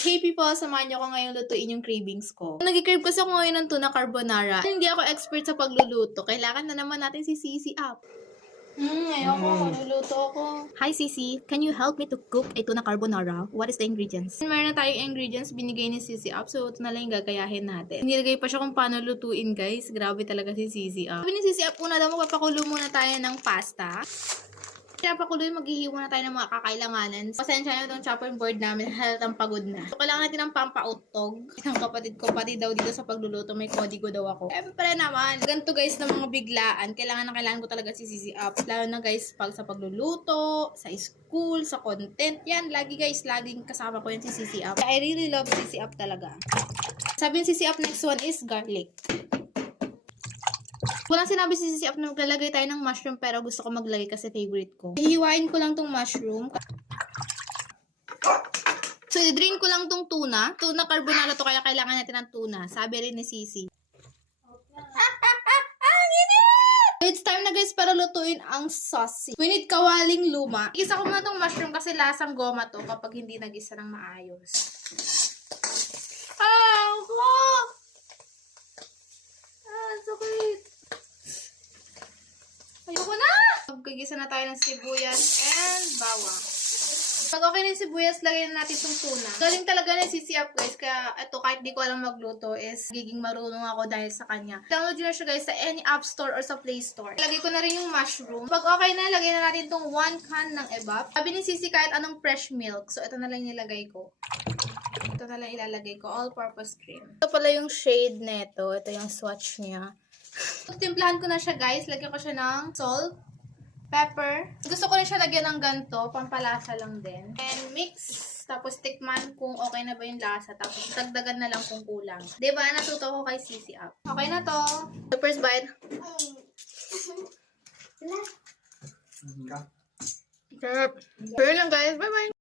KP po, samahan niyo ako ngayong lutuin yung cravings ko. Nag-crave kasi ako ngayon ng tuna carbonara. Hindi ako expert sa pagluluto. Kailangan na naman natin si Sisi up. Ayoko. Luluto ako. Hi Sisi, can you help me to cook a tuna carbonara? What is the ingredients? Meron na tayong ingredients binigay ni Sisi up. So, ito na lang yung gagayahin natin. Nilagay pa siya kung paano lutuin, guys. Grabe talaga si Sisi up. Sabi ni Sisi up, una daw magpapakulo muna tayo ng pasta. Kaya pakuloy, maghihiwa na tayo ng mga kakailanganan. Pasensya na itong chopping board namin, halatang pagod na. So, kailangan natin ng pampautog. Ang kapatid ko, pati daw dito sa pagluluto, may kodigo daw ako. Siyempre naman, ganito guys na mga biglaan, kailangan ko talaga si Sisi up. Lalo na guys, pag sa pagluluto, sa school, sa content, yan, lagi guys, laging kasama ko yan si Sisi up. I really love Sisi up talaga. Sabi ng Sisi up, next one is garlic. Walang sinabi si Sisi up na maglalagay tayo ng mushroom pero gusto ko maglagay kasi favorite ko. Hihiwain ko lang tong mushroom. So, i-drain ko lang tong tuna. Tuna carbonara to kaya kailangan natin ng tuna. Sabi rin ni Sisi. It's time na guys para lutuin ang sauce. We need kawaling luma. Igisa ko muna tong mushroom kasi lasang goma to kapag hindi nagisa ng maayos. Sakit. Ayoko na! Magkagisa na tayo ng sibuyas and bawang. Pag okay na yung sibuyas, lagyan na natin itong tuna. Galing talaga na yung Sisi up guys. Kaya ito, kahit di ko alam magluto, is giging marunong ako dahil sa kanya. Download nyo na siya guys sa any app store or sa Play Store. Lagay ko na rin yung mushroom. Pag okay na, lagyan na natin itong 1 can ng evap. Sabi ni Sisi kahit anong fresh milk. So ito na lang nilagay ko. Ito na lang ilalagay ko. All-purpose cream. Ito pala yung shade neto. Ito yung swatch niya. Timplahan ko na siya guys. Lagyan ko siya ng salt, pepper. Gusto ko rin siya lagyan ng ganito. Pampalasa lang din. And mix. Tapos tikman kung okay na ba yung lasa. Tapos dagdagan na lang kung kulang. Diba? Natuto ko kay Sisi up. Okay na to. The first bite. Sarap. Pero lang guys. Bye bye.